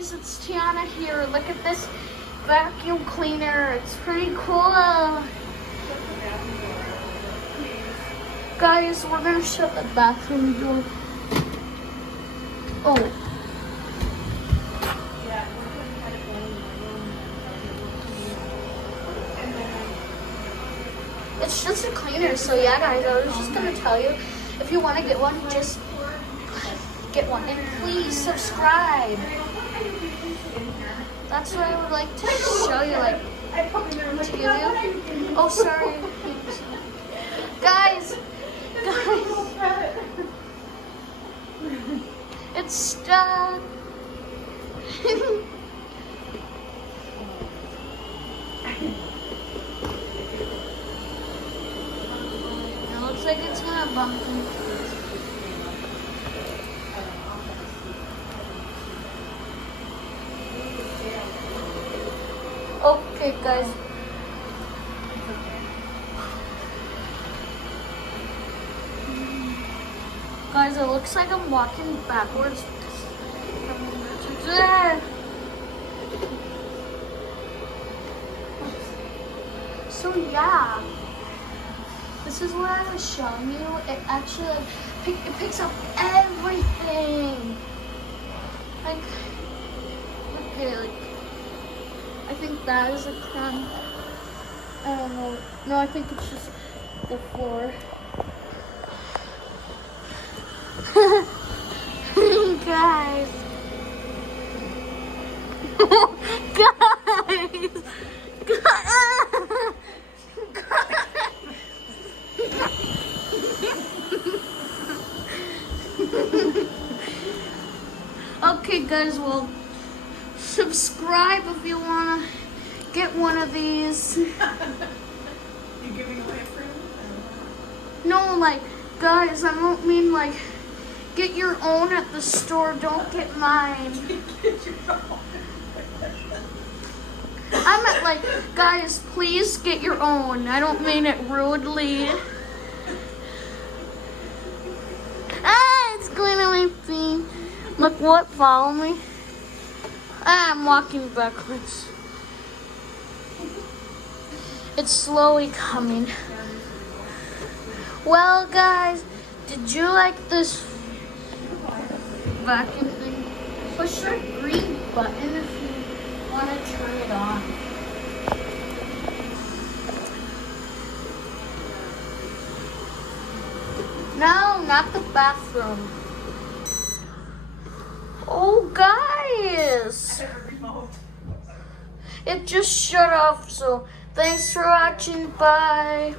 guys, it's Tiana here. Look at this vacuum cleaner. It's pretty cool. Guys, we're gonna shut the bathroom door. Oh. It's just a cleaner, so yeah guys, I was just gonna tell you, if you want to get one, just get one. And please subscribe. That's what I would like to show you, like, to give you. Oh, sorry. Guys, it's stuck. It looks like it's gonna bump me. Okay, guys. Guys, it looks like I'm walking backwards. So yeah, this is what I was showing you. It actually it picks up everything. Like, okay, like, I think that is a crumb. I don't know. No, I think it's just the floor. Guys. Guys. Okay, guys, well, subscribe if you want to get one of these. You giving away fruit? No, like, guys, I don't mean, like, get your own at the store. Don't get mine. I meant, like, guys, please get your own. I don't mean it rudely. Ah, it's going on my feet. Look, what? Follow me. Ah, I'm walking backwards. It's slowly coming. Well, guys, did you like this vacuum thing? Push the green button if you want to turn it on. No, not the bathroom. Oh, guys. It just shut off, so thanks for watching. Bye.